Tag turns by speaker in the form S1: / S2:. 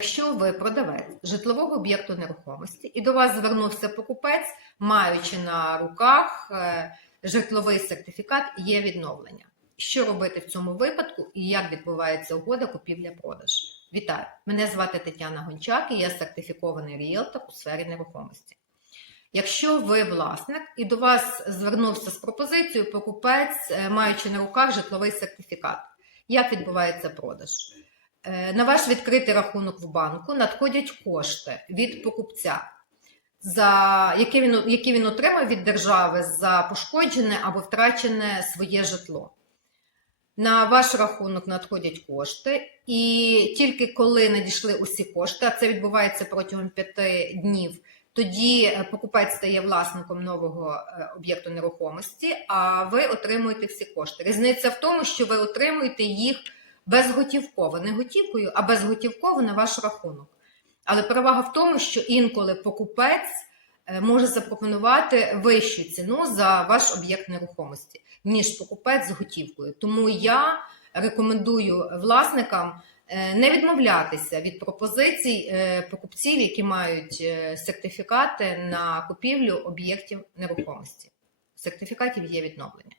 S1: Якщо ви продавець житлового об'єкту нерухомості і до вас звернувся покупець, маючи на руках е, житловий сертифікат, є відновлення. Що робити в цьому випадку і як відбувається угода купівля-продаж? Вітаю! Мене звати Тетяна Гончак і я сертифікований ріелтор у сфері нерухомості. Якщо ви власник і до вас звернувся з пропозицією покупець, е, маючи на руках житловий сертифікат, як відбувається продаж? Е, На ваш відкритий рахунок в банку надходять кошти від покупця, за які він, які він отримав від держави за пошкоджене або втрачене своє житло. На ваш рахунок надходять кошти, і тільки коли надійшли усі кошти, а це відбувається протягом п'яти днів, тоді е, покупець стає власником нового е, об'єкту нерухомості, а ви отримуєте всі кошти. Різниця в тому, що ви отримуєте їх безготівково, не готівкою, а безготівково на ваш рахунок. Але перевага в тому, що інколи покупець е, може запропонувати вищу ціну за ваш об'єкт нерухомості, ніж покупець з готівкою. Тому я рекомендую власникам е, не відмовлятися від пропозицій е, покупців, які мають сертифікати на купівлю об'єктів нерухомості. Сертифікатів є відновлення.